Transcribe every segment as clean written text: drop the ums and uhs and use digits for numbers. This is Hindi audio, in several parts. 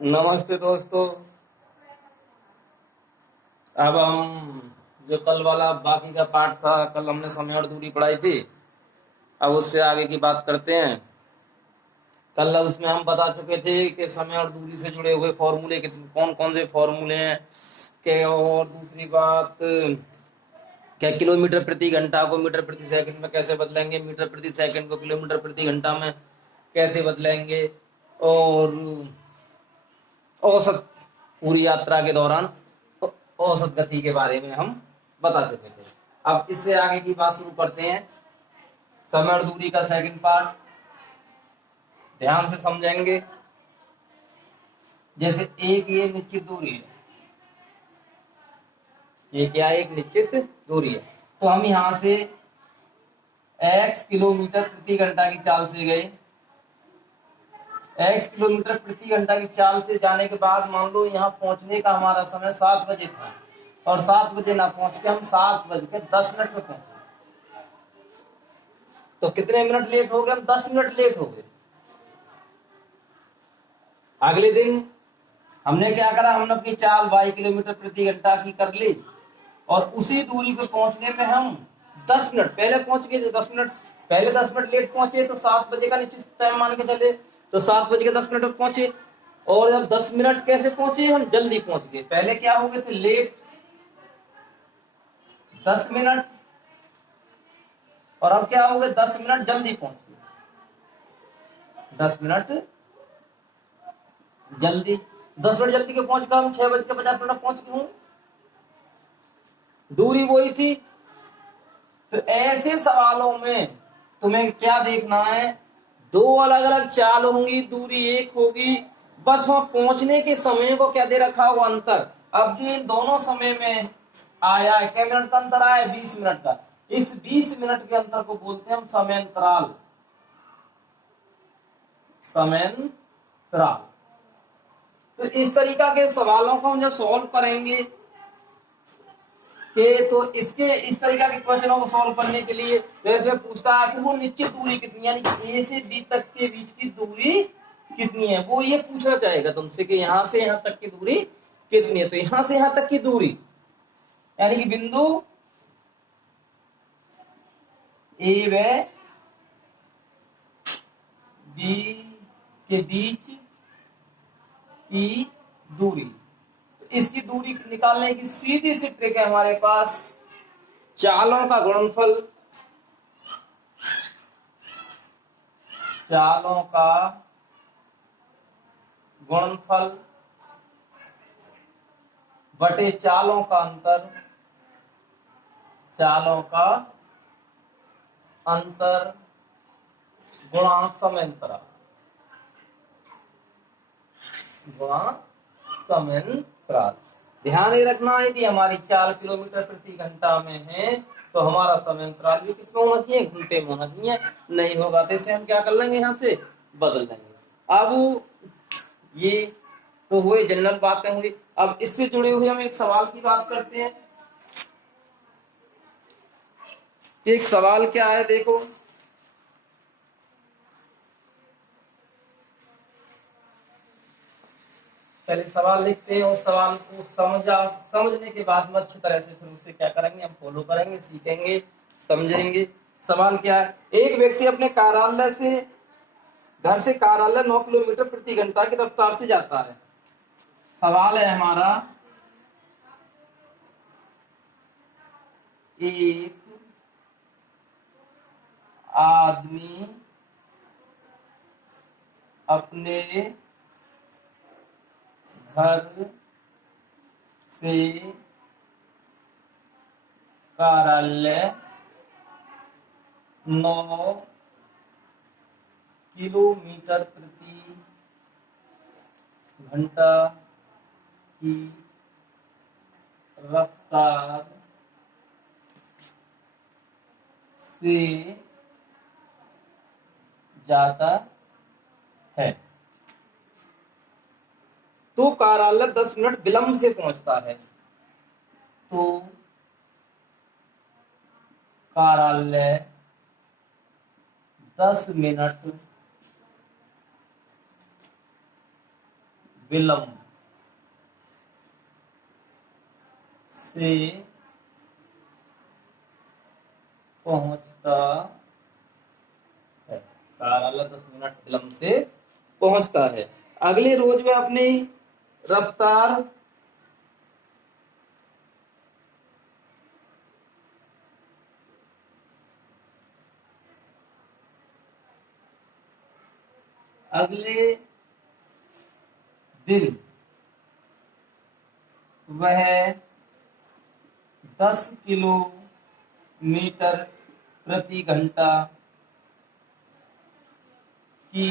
नमस्ते दोस्तों। अब हम जो कल वाला बाकी का पाठ था, कल हमने समय और दूरी पढ़ाई थी। अब उससे आगे की बात करते हैं। कल उसमें हम बता चुके थे कि समय और दूरी से जुड़े हुए फॉर्मूले कौन कौन से फॉर्मूले हैं के, और दूसरी बात क्या किलोमीटर प्रति घंटा को मीटर प्रति सेकंड में कैसे बदलेंगे, मीटर प्रति सेकंड को किलोमीटर प्रति घंटा में कैसे बदलेंगे, और औसत पूरी यात्रा के दौरान औसत गति के बारे में हम बता चुके थे। अब इससे आगे की बात शुरू करते हैं। समय और दूरी का सेकंड पार्ट ध्यान से समझेंगे। जैसे एक ये निश्चित दूरी है, ये क्या है, एक निश्चित दूरी है। तो हम यहां से x किलोमीटर प्रति घंटा की चाल से गए। x किलोमीटर प्रति घंटा की चाल से जाने के बाद मान लो यहाँ पहुंचने का हमारा समय 7 बजे था, और 7 बजे ना पहुंच के हम 7:10 में पहुंचे। तो कितने मिनट लेट हो गए? हम 10 मिनट लेट हो गए। अगले दिन हमने क्या करा, हमने अपनी चाल 22 किलोमीटर प्रति घंटा की कर ली, और उसी दूरी पे पहुंचने में हम 10 मिनट पहले पहुंच गए। 10 मिनट पहले 10 मिनट लेट पहुंचे तो 7 बजे का निश्चित टाइम मान के चले, तो 7 बजे के 10 मिनट पर पहुंचे। और जब 10 मिनट कैसे पहुंचे, हम जल्दी पहुंच गए। पहले क्या हो गए थे, लेट 10 मिनट, और अब क्या हो गए, 10 मिनट जल्दी पहुंच गए। 10 मिनट जल्दी, 10 मिनट जल्दी के पहुंच गए हम, 6:50 पहुंच गए हूँ। दूरी वही थी। तो ऐसे सवालों में तुम्हें क्या देखना है, दो अलग अलग चाल होंगी, दूरी एक होगी, बस वहां पहुंचने के समय को क्या दे रखा हो, अंतर। अब जो इन दोनों समय में आया है, क्या मिनट का अंतर आया है, 20 मिनट का। इस 20 मिनट के अंतर को बोलते हैं हम समयांतराल। समयांतराल। तो इस तरीका के सवालों को हम जब सॉल्व करेंगे कि, तो इसके इस तरीका के क्वेश्चनों को सॉल्व करने के लिए जैसे पूछता है आखिर वो निश्चित दूरी कितनी, यानी ए से बी तक के बीच की दूरी कितनी है, वो ये पूछना चाहेगा तुमसे कि यहां से यहां तक की दूरी कितनी है। तो यहां से यहां तक की दूरी यानी कि बिंदु ए व बी के बीच की दूरी। तो इसकी दूरी निकालने की सीधी सी ट्रिक है हमारे पास, चालों का गुणनफल, चालों का गुणनफल बटे चालों का अंतर, चालों का अंतर गुणा समयांतराल, गुणा समयांतराल। ध्यान ये रखना, यदि हमारी चाल किलोमीटर प्रति घंटा में है तो हमारा समयांतराल भी किसमें होना चाहिए, घंटे में होना चाहिए। नहीं होगा तो इसे हम क्या कर लेंगे, यहाँ से बदल लेंगे। अब ये तो हुए जनरल बातें हुई। अब इससे जुड़े हुए हम एक सवाल की बात करते हैं। एक सवाल क्या है, देखो। पहले सवाल लिखते हैं और सवाल को समझने के बाद में अच्छी तरह से फिर उसे क्या करेंगे, हम फॉलो करेंगे, सीखेंगे, समझेंगे। सवाल क्या है, एक व्यक्ति अपने कार्यालय से घर से कार्यालय 9 किलोमीटर प्रति घंटा की रफ्तार से जाता है। सवाल है हमारा, एक आदमी अपने घर से कार्यालय 9 किलोमीटर प्रति घंटा की रफ्तार से जाता है, तो कार्यालय 10 मिनट विलंब से पहुंचता है। तो कार्यालय 10 मिनट विलंब से पहुंचता है। कार्यालय 10 मिनट विलंब से पहुंचता है। अगले रोज वह अपनी रफ्तार अगले दिन वह 10 किलोमीटर प्रति घंटा की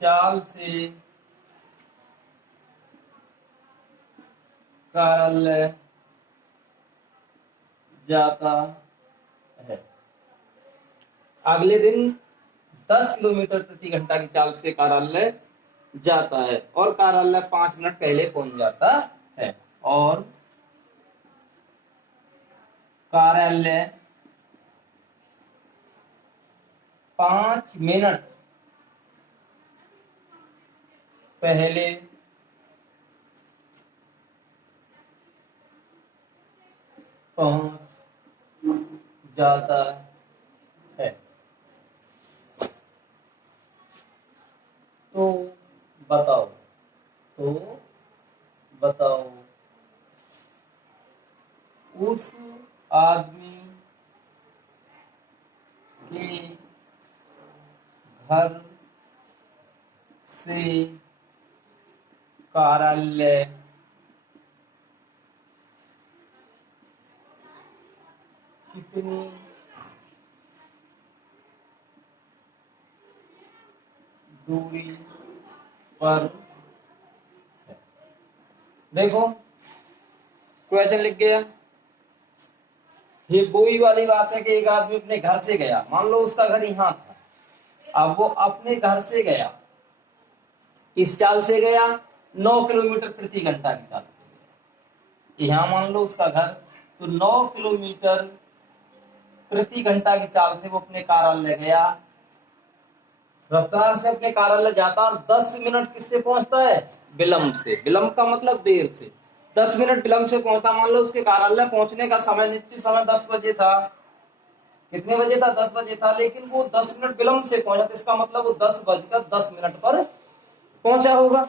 चाल से कार्यालय जाता है। अगले दिन 10 किलोमीटर प्रति घंटा की चाल से कार्यालय जाता है और कार्यालय 5 मिनट पहले पहुंच जाता है। और कार्यालय 5 मिनट पहले पहुंच जाता है। तो बताओ उस आदमी के घर से कार्यालय कितनी दूरी पर है? देखो क्वेश्चन लिख गया। ये वही वाली बात है कि एक आदमी अपने घर से गया, मान लो उसका घर यहाँ था, अब वो अपने घर से गया, किस चाल से गया? 9 किलोमीटर प्रति घंटा की चाल से गया। यहाँ मान लो उसका घर, तो 9 किलोमीटर प्रति घंटा की चाल से वो अपने कार्यालय गया, रफ्तार से अपने कार्यालय जाता और 10 मिनट किससे पहुंचता है? विलंब से। विलंब का मतलब देर से। 10 मिनट विलंब से पहुंचता। मान लो उसके कार्यालय पहुंचने का समय, निश्चित समय 10 बजे था। कितने बजे था? 10 बजे था, लेकिन वो 10 मिनट विलंब से पहुंचा, तो इसका मतलब वो 10:10 पर पहुंचा होगा।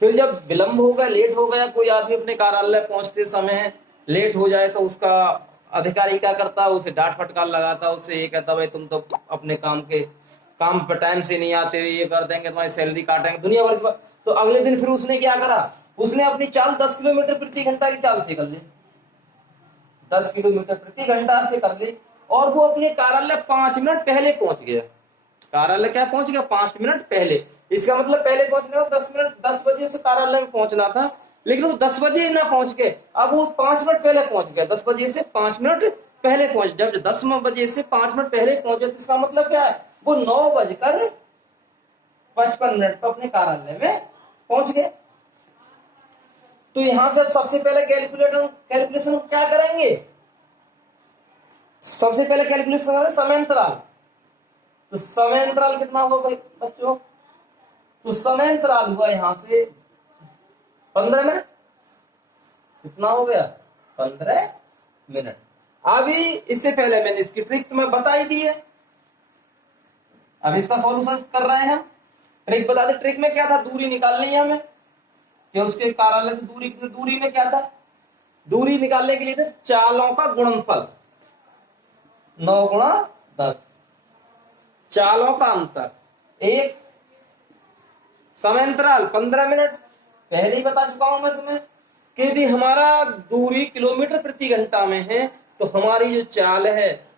फिर जब विलंब हो गया, लेट हो गया, कोई आदमी अपने कार्यालय पहुंचते समय लेट हो जाए, तो उसका अधिकारी क्या करता है? उसे डांट फटकार लगाता है, उससे ये कहता भाई तुम तो अपने काम पर टाइम से नहीं आते, ये कर देंगे, तुम्हारी सैलरी काटेंगे, दुनिया भर की बात। तो अगले दिन फिर उसने क्या करा? उसने अपनी चाल 10 किलोमीटर प्रति घंटा की चाल से कर ली, 10 किलोमीटर प्रति घंटा से कर ली, और वो अपने कार्यालय 5 मिनट पहले पहुंच गया। कार्यालय क्या पहुंच गया? 5 मिनट पहले। इसका मतलब पहले पहुंचने का 10 मिनट, 10 बजे से कार्यालय में पहुंचना था, लेकिन वो 10 बजे ना पहुंच के अब वो 5 मिनट पहले पहुंच गया। 10 बजे से 5 मिनट पहले पहुंच, जब 10 बजे से 5 मिनट पहले पहुंचे, तो इसका मतलब क्या है? वो 9:55 पर अपने कार्यालय में पहुंच गए। तो यहां से सबसे पहले कैलकुलेशन क्या करेंगे? सबसे पहले कैलकुलेशन करेंगे समय अंतराल। तो समय अंतराल कितना हुआ भाई बच्चों? तो समय अंतराल हुआ यहां से 15 मिनट। कितना हो गया? 15 मिनट। अभी इससे पहले मैंने इसकी ट्रिक तुम्हें बता ही दी है, अब इसका सॉल्यूशन कर रहे हैं। ट्रिक बता दे। ट्रिक में क्या था? दूरी निकालनी है हमें, कि उसके कार्यालय से दूरी में क्या था? दूरी निकालने के लिए था चालों का गुणनफल, 9 गुणा 10, चालों का अंतर, एक समय अंतराल 15 मिनट। पहले ही बता चुका हूं मैं तुम्हें कि यदि हमारा दूरी किलोमीटर प्रति घंटा में है, तो हमारी जो चाल है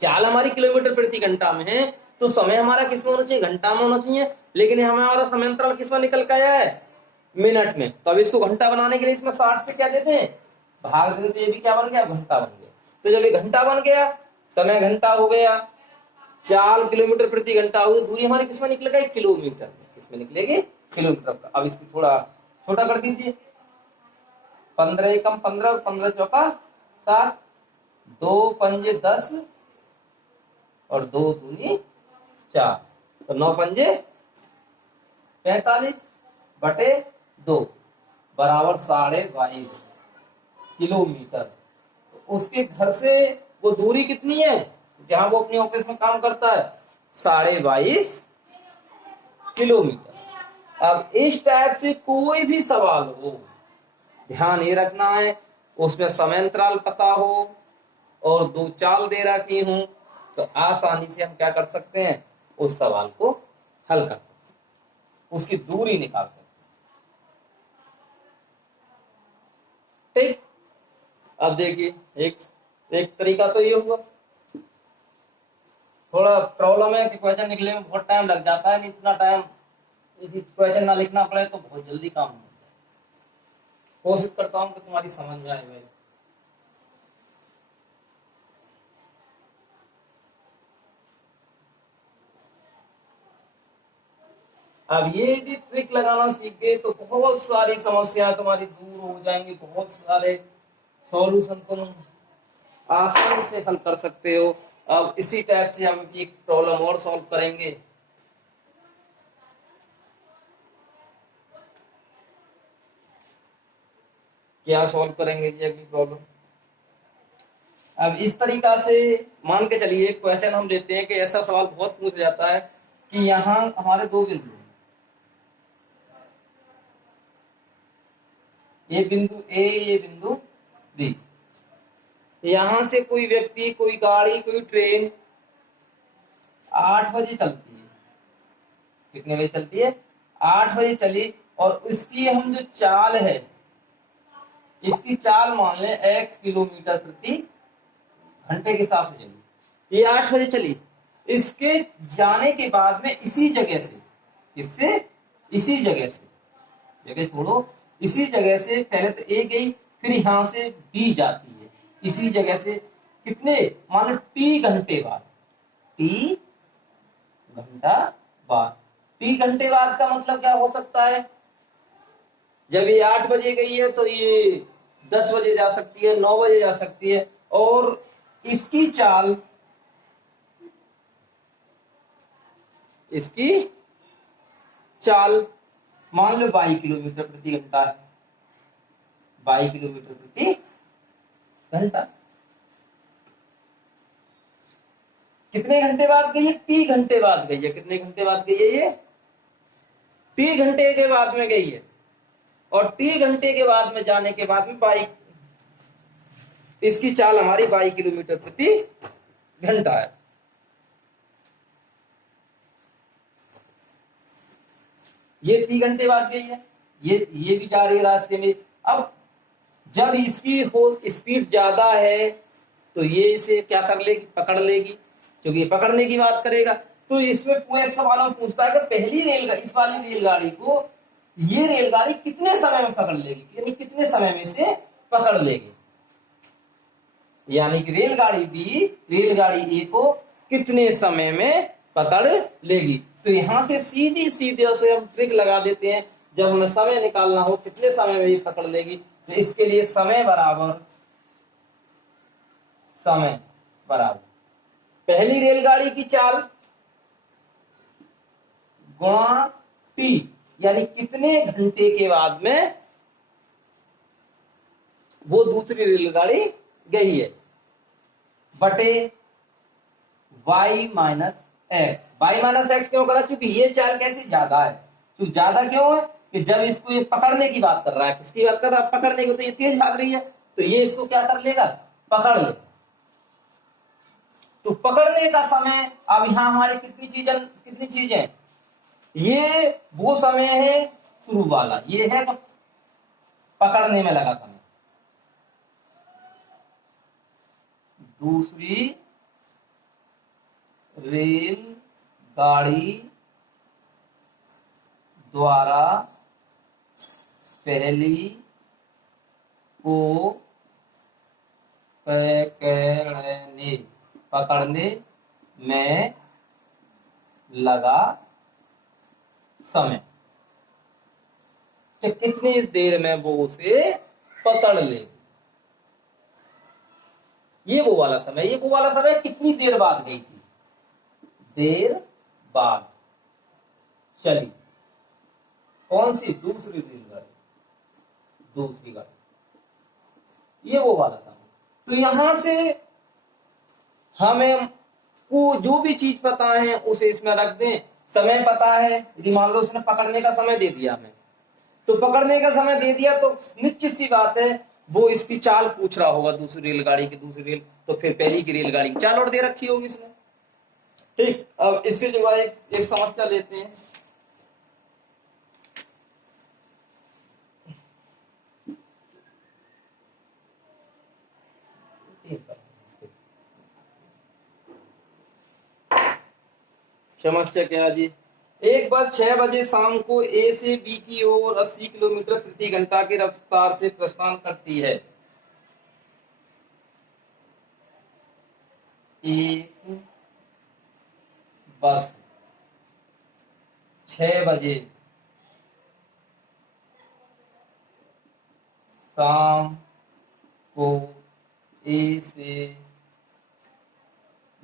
चाल हमारी किलोमीटर प्रति घंटा में है, तो समय हमारा किसमें होना चाहिए? घंटा में होना चाहिए। लेकिन हमारा समय अंतराल किसमें निकल के आया है? मिनट में। तो अब इसको घंटा बनाने के लिए इसमें 60 से क्या देते हैं? भाग देते। तो ये भी क्या बन गया? घंटा बन गया। तो जब ये घंटा बन गया, समय घंटा हो गया, चाल किलोमीटर प्रति घंटा हो गई, दूरी हमारी किसमें निकलेगा? किलोमीटर में। किसमें निकलेगी? किलोमीटर का। अब इसको थोड़ा छोटा कर दीजिए। 15 एकम 15, 15 चौका 60, 2 पंजे 10 और 2 दूनी 4। तो 9×5 = 45/2 बराबर 22.5 किलोमीटर। तो उसके घर से वो दूरी कितनी है जहां वो अपने ऑफिस में काम करता है? 22.5 किलोमीटर। अब इस टाइप से कोई भी सवाल हो, ध्यान ये रखना है उसमें समय अंतराल पता हो और 2 चाल दे रखी हूं, तो आसानी से हम क्या कर सकते हैं, उस सवाल को हल कर सकते हैं, उसकी दूरी निकाल सकते हैं। ठीक, अब देखिए एक तरीका तो ये हुआ। थोड़ा प्रॉब्लम है कि क्वेश्चन निकलने में बहुत टाइम लग जाता है, नहीं इतना टाइम यदि क्वेश्चन ना लिखना पड़े तो बहुत जल्दी काम हो जाए। कोशिश करता हूं कि तुम्हारी समझ में आए भाई। अब ये यदि ट्रिक लगाना सीख गए तो बहुत सारी समस्याएं तुम्हारी दूर हो जाएंगी, बहुत सारे सॉल्यूशन तुम आसानी से हल कर सकते हो। अब इसी टाइप से हम एक प्रॉब्लम और सॉल्व करेंगे। क्या सॉल्व करेंगे जी अगली प्रॉब्लम? अब इस तरीका से मान के चलिए क्वेश्चन हम लेते हैं कि ऐसा सवाल बहुत पूछ जाता है कि यहाँ हमारे 2 बिंदु, ये बिंदु ए, ये बिंदु बी। यहां से कोई व्यक्ति, कोई गाड़ी, कोई ट्रेन 8 बजे चलती है। कितने बजे चलती है? 8 बजे चली, और इसकी हम जो चाल है, इसकी चाल मान लें x किलोमीटर प्रति घंटे के हिसाब से चली। ये 8 बजे चली, इसके जाने के बाद में इसी जगह से, किससे? इसी जगह से, जगह छोड़ो, इसी जगह से पहले तो ए गई, फिर यहां से बी जाती है इसी जगह से। कितने? मान लो टी घंटे बाद, टी घंटा बाद। टी घंटे बाद का मतलब क्या हो सकता है? जब ये 8 बजे गई है तो ये 10 बजे जा सकती है, 9 बजे जा सकती है, और इसकी चाल, इसकी चाल मान लो 22 किलोमीटर प्रति घंटा है, 22 किलोमीटर प्रति घंटा। कितने घंटे बाद गई है? टी घंटे बाद गई है। कितने घंटे बाद गई है? ये टी घंटे के बाद में गई है, और टी घंटे के बाद में जाने के बाद में 22, इसकी चाल हमारी 22 किलोमीटर प्रति घंटा है। ये 3 घंटे बाद गई है, ये भी जा रही है रास्ते में। अब जब इसकी हो स्पीड ज्यादा है तो ये इसे क्या कर लेगी? पकड़ लेगी, क्योंकि ये पकड़ने की बात करेगा। तो इसमें पूरे सवालों में पूछता है कि पहली रेलगाड़ी, इस वाली रेलगाड़ी को ये रेलगाड़ी कितने समय में पकड़ लेगी, यानी कितने समय में से पकड़ लेगी, यानी कि रेलगाड़ी बी रेलगाड़ी ए को कितने समय में पकड़ लेगी। तो यहां से सीधी सीधे से हम ट्रिक लगा देते हैं, जब हमें समय निकालना हो कितने समय में ये पकड़ लेगी, तो इसके लिए समय बराबर पहली रेलगाड़ी की चाल गुणा टी, यानी कितने घंटे के बाद में वो दूसरी रेलगाड़ी गई है, बटे y minus x. Y minus X क्यों करा? क्योंकि ये चाल कैसी ज्यादा है। तो ज्यादा क्यों है? कि जब इसको ये पकड़ने की बात कर रहा है, किसकी बात कर रहा है? पकड़ने की। तो ये तेज भाग रही है, तो ये इसको क्या कर लेगा? पकड़ ले। तो पकड़ने का समय, अब यहां हमारी कितनी चीजें, ये वो समय है शुरू वाला, ये है पकड़ने में लगा समय। दूसरी रेल गाड़ी द्वारा पहली को पकड़ने में लगा समय, कि कितनी देर में वो उसे पकड़ ले। ये वो वाला समय कितनी देर बाद गई थी? देर बाद। चली। कौन सी? दूसरी रेलगाड़ी, दूसरी गाड़ी, ये वो वाला था। तो यहां से हमें को जो भी चीज पता है उसे इसमें रख दें। समय पता है, यदि मान लो उसने पकड़ने का समय दे दिया हमें, तो पकड़ने का समय दे दिया तो निश्चित सी बात है वो इसकी चाल पूछ रहा होगा, दूसरी रेलगाड़ी की दूसरी रेल, तो फिर पहली की रेलगाड़ी की चाल और दे रखी होगी इसने। ठीक, अब इससे जो है एक समस्या लेते हैं। समस्या क्या है जी? एक बस 6 बजे शाम को ए से बी की ओर 80 किलोमीटर प्रति घंटा की रफ्तार से प्रस्थान करती है। एक बस 6 बजे शाम को ए से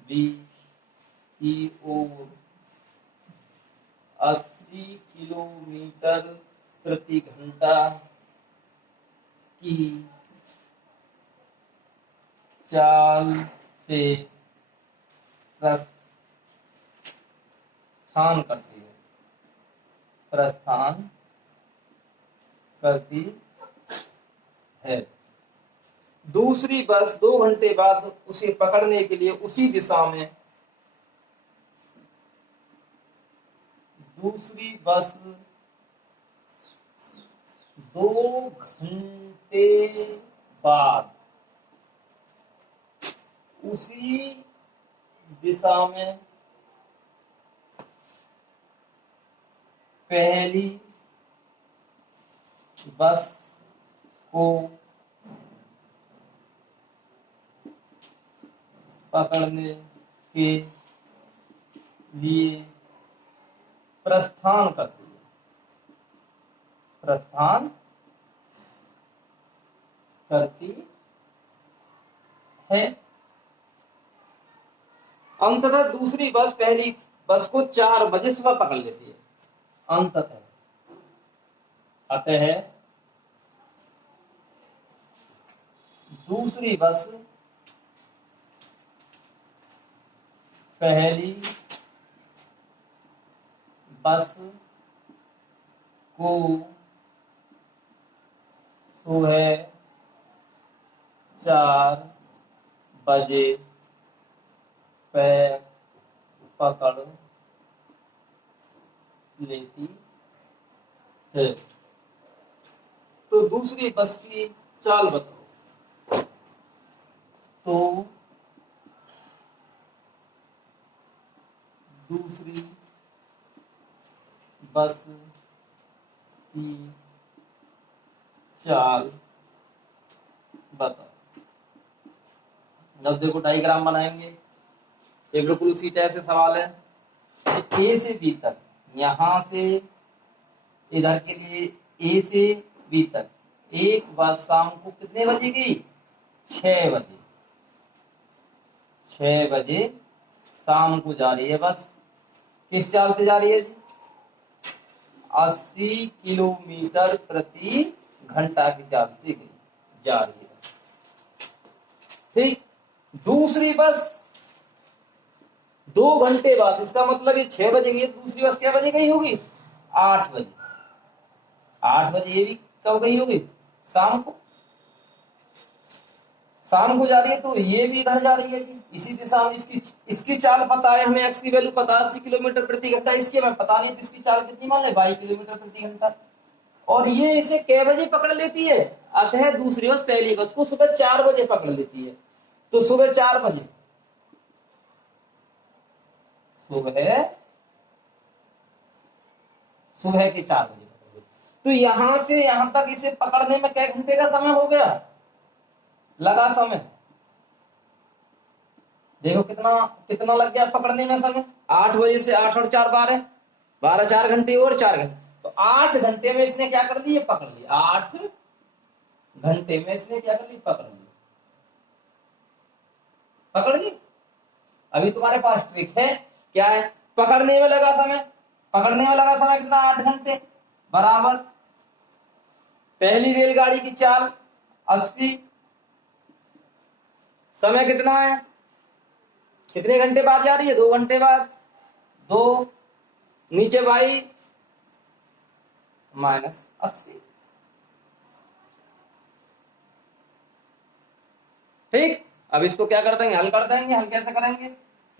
बी की ओर 80 किलोमीटर प्रति घंटा की चाल से प्रस्थान करती है, प्रस्थान करती है। दूसरी बस 2 घंटे बाद उसे पकड़ने के लिए उसी दिशा में, दूसरी बस 2 घंटे बाद उसी दिशा में पहली बस को पकड़ने के लिए प्रस्थान करती है, प्रस्थान करती है। अंततः दूसरी बस पहली बस को 4 बजे सुबह पकड़ लेती है। अंततः, अतः दूसरी बस पहली बस को सुबह 4 बजे पकड़ लेती है। तो दूसरी बस की चाल बताओ। तो दूसरी बस की चाल बताओ। अब देखो डायग्राम बनाएंगे, एक बिल्कुल उसी टाइप से सवाल है। ए से बी तक, यहां से इधर के लिए ए से बी तक एक बस शाम को कितने बजे गई? 6 बजे। 6 बजे शाम को जा रही है बस। किस चाल से जा रही है जी? 80 किलोमीटर प्रति घंटा की चाल से जा रही है। ठीक, दूसरी बस 2 घंटे बाद, इसका मतलब ये 6 बजे गई, दूसरी बस क्या बजे गई होगी? 8 बजे। 8 बजे ये भी कब गई होगी? शाम को। शाम को जा रही है तो ये भी इधर जा रही है जी, इसी दिशा में। इसकी चाल पता है हमें, एक्स की वैल्यू पता है 80 किलोमीटर प्रति घंटा, इसकी हमें पता नहीं, तो इसकी चाल कितनी मान ले? 22 किलोमीटर प्रति घंटा। और ये इसे कै बजे पकड़ लेती है? अतः दूसरी बस पहली बस को सुबह 4 बजे पकड़ लेती है। तो सुबह 4 बजे, सुबह के 4 बजे। तो यहां से यहां तक इसे पकड़ने में कै घंटे का समय हो गया? लगा समय। देखो कितना कितना लग गया पकड़ने में समय। 8 बजे से 8 और 4 12, 12 4 घंटे और 4 घंटे। तो 8 घंटे में इसने क्या कर दी? पकड़ लिया। 8 घंटे में इसने क्या कर ली? पकड़ ली। पकड़ ली। अभी तुम्हारे पास ट्रिक है, क्या है? पकड़ने में लगा समय, पकड़ने में लगा समय कितना, 8 घंटे, बराबर पहली रेलगाड़ी की चाल 80, समय कितना है, कितने घंटे बाद जा रही है, 2 घंटे बाद, 2 नीचे y -80। ठीक, अब इसको क्या कर देंगे, हल कर देंगे। हल कैसे करेंगे,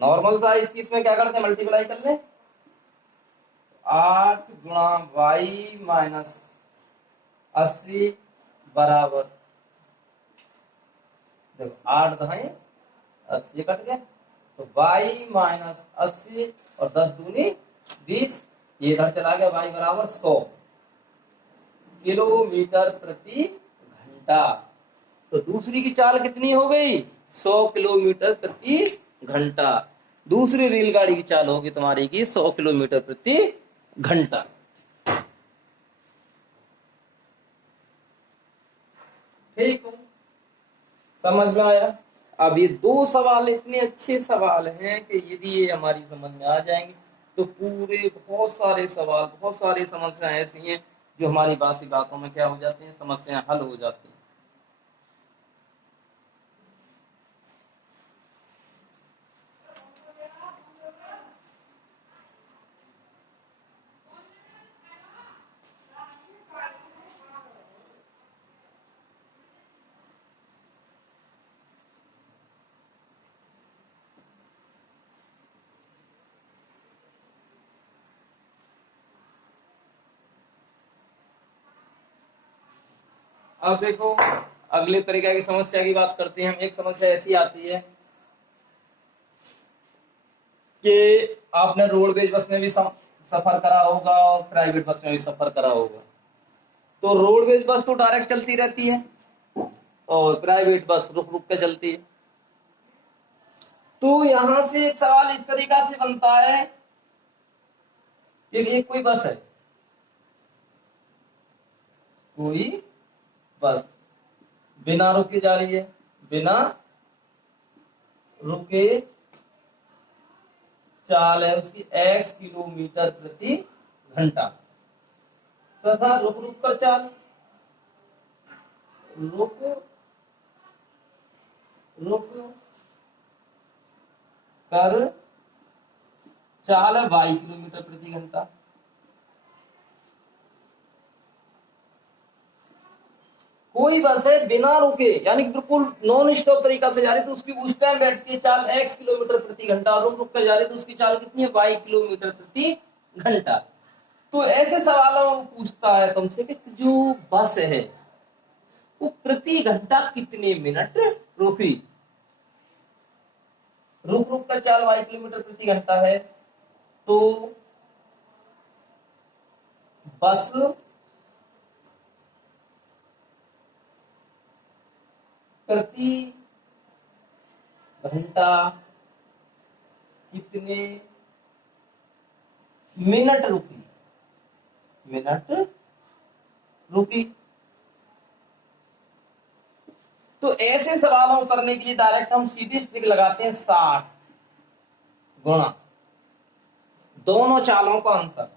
नॉर्मल सा इसकी इसमें क्या करते हैं, मल्टीप्लाई कर ले, 8 गुणा y -80 बराबर, देखो 8 दहाई 80 कट गया, तो y -80 और 10 दूनी 20, ये इधर चला गया, y बराबर 100 किलोमीटर प्रति घंटा। तो दूसरी की चाल कितनी हो गई, 100 किलोमीटर प्रति घंटा। दूसरी रेलगाड़ी की चाल होगी तुम्हारी की 100 किलोमीटर प्रति घंटा। ठीक है, समझ में आया। अब ये 2 सवाल इतने अच्छे सवाल हैं कि यदि ये हमारी समझ में आ जाएंगे तो पूरे बहुत सारे सवाल, बहुत सारी समस्याएं ऐसी हैं जो हमारी बातों में क्या हो जाती हैं, समस्याएं हल हो जाती हैं। अब देखो अगले तरीके की समस्या की बात करते हैं हम। एक समस्या ऐसी आती है कि आपने रोडवेज बस में भी सफर करा होगा और प्राइवेट बस में भी सफर करा होगा। तो रोडवेज बस तो डायरेक्ट चलती रहती है और प्राइवेट बस रुक रुक के चलती है। तो यहां से एक सवाल इस तरीका से बनता है कि एक कोई बस है, कोई बस बिना रुके जा रही है, बिना रुके चाल है उसकी x किलोमीटर प्रति घंटा, तथा रुक रुक कर चाल, रुक रुक कर चाल है y किलोमीटर प्रति घंटा। कोई बस है बिना रुके यानी कि बिल्कुल नॉन स्टॉप तरीका से जा रही, तो उसकी उस टाइम बैठती है चाल x किलोमीटर प्रति घंटा, रुक रुक कर जा रही तो उसकी चाल कितनी है, y किलोमीटर प्रति घंटा। तो ऐसे सवालों में पूछता है तुमसे कि जो बस है वो प्रति घंटा कितने मिनट रुकी। रुक रुक कर चाल y किलोमीटर प्रति घंटा है, तो बस प्रति घंटा कितने मिनट रुकी, मिनट रुकी। तो ऐसे सवालों करने के लिए डायरेक्ट हम सीधी स्ट्रिक लगाते हैं 60 गुणा दोनों चालों का अंतर,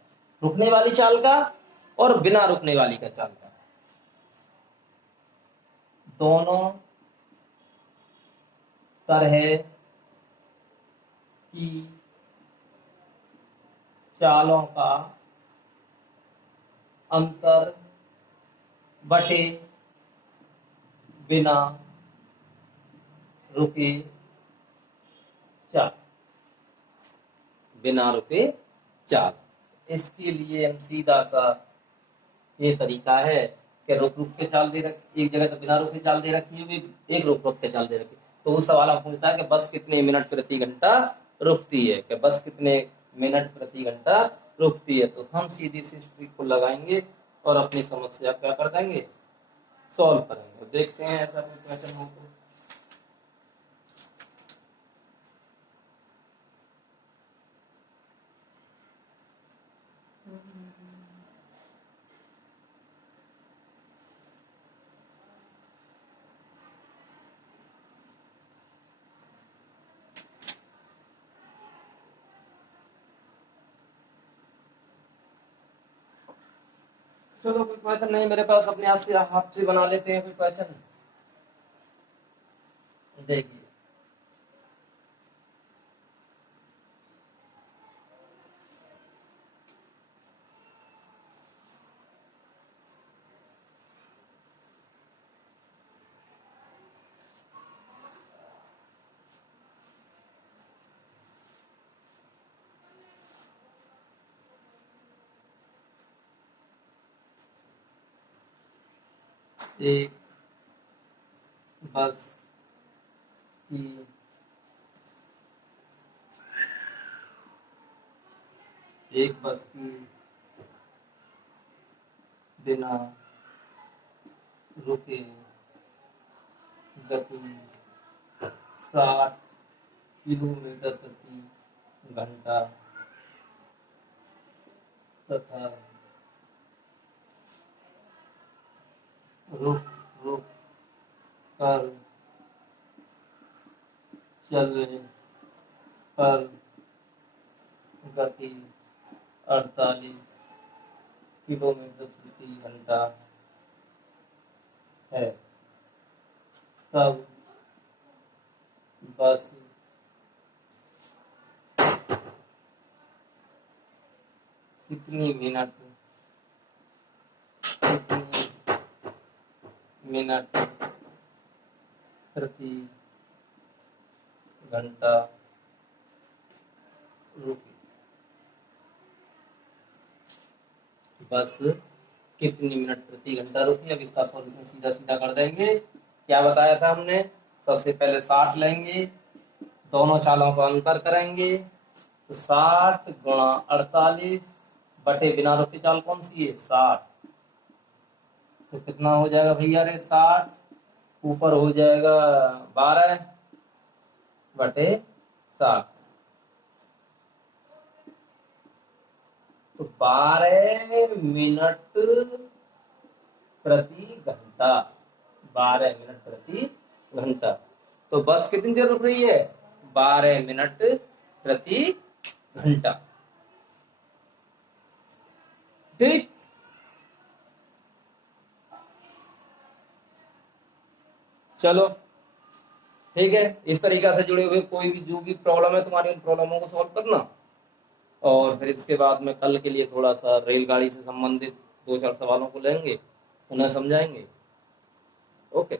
रुकने वाली चाल का और बिना रुकने वाली का चाल का, दोनों तरह की चालों का अंतर बटे बिना रुके चाल, बिना रुके चाल। इसके लिए हम सीधा सा ये तरीका है कि रुक रुक के चाल दे रखी, एक जगह तो बिना रुके चाल दे रखी है, एक रुक रुक के चाल दे रखी, तो उस सवाल में पूछता है कि बस कितने मिनट प्रति घंटा रुकती है, कि बस कितने मिनट प्रति घंटा रुकती है। तो हम सीधी सी स्ट्रिक को लगाएंगे और अपनी समस्या क्या कर देंगे, सॉल्व करेंगे। देखते हैं ऐसा कोई क्वेश्चन हो तो। चलो कोई क्वेश्चन नहीं मेरे पास, अपने हाथ से बना लेते हैं, कोई क्वेश्चन देखिए। एक बस की बिना रुके गति 60 किलोमीटर प्रति घंटा तथा रुक रुक कर चलने पर गति 48 किलोमीटर प्रति घंटा है, तब बस कितनी मिनट प्रति घंटा रुकी। बस कितनी मिनट प्रति घंटा रुकी। अब इसका सॉल्यूशन सीधा सीधा कर देंगे। क्या बताया था हमने, सबसे पहले 60 लेंगे, दोनों चालों का अंतर करेंगे, तो 60 गुणा 48 बटे बिना रुके चाल कौन सी है 60, तो कितना हो जाएगा भैया रे 60 ऊपर हो जाएगा 12 बटे 7, तो 12 मिनट प्रति घंटा, 12 मिनट प्रति घंटा। तो बस कितनी देर रुक रही है 12 मिनट प्रति घंटा। ठीक, चलो ठीक है। इस तरीका से जुड़े हुए कोई भी जो भी प्रॉब्लम है तुम्हारी, उन प्रॉब्लमों को सॉल्व करना, और फिर इसके बाद में कल के लिए थोड़ा सा रेलगाड़ी से संबंधित 2-4 सवालों को लेंगे, उन्हें समझाएंगे। ओके।